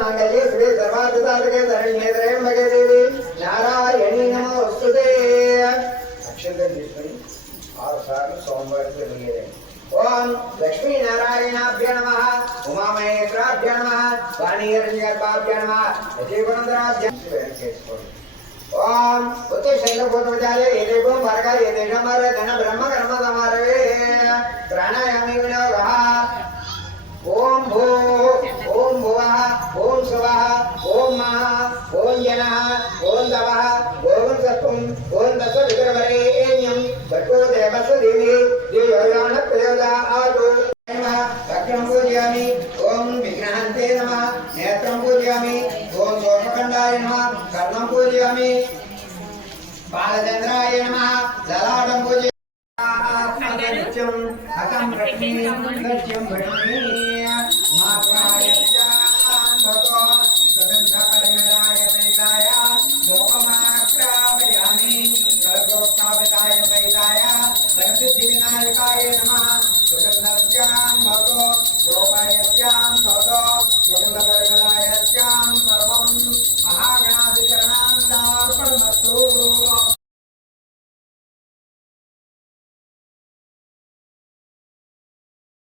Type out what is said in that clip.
मांगल्ये श्री सर्वार्थसाधके शरण्ये त्र्यंबके देवी नारायणी नमोस्तुते। अक्षंतలు తీసుకొని 6 సార్లు సోమవారం వెలిగేయండి। ओम लक्ष्मी नारायणाभ्य नमः उमामहेश्वराभ्य नमः वाणीरण्यगर्भाभ्य नमः यजीवनंदराभ्य ओम उत्तिष्ठन्नभूतविचारे येदेवो वर्ग येदेशमर धन ब्रह्म कर्म समारवे प्राणायामे विनोगः ओम भू ओम भुवः ओम सुवः ओम महा ओम जनः ओम दवः ओम सत्वं ओम दशविक्रमरेण्यं भट्टो देवस्य देवी देवयान प्रयोदातु नमः भक्तं पूजयामि ओम विघ्नहन्ते नमः नेत्रं पूजयामि ओम दोषखण्डाय नमः कर्णं पूजयामि बालचन्द्राय नमः ललाटं पूजयामि नित्यं अकं रत्ने नित्यं भट्टि मात्राय भगो सुगन्धपरिमलाय वैदाय लोकमाक्रामयामि कल्पोक्तावदाय वैदाय जगद्विनायकाय नमः सुगन्धस्यां भगो लोकायस्यां भगो सुगन्धपरिमलायस्यां सर्वं महागणाधिकरणान्दार्पणमस्तु।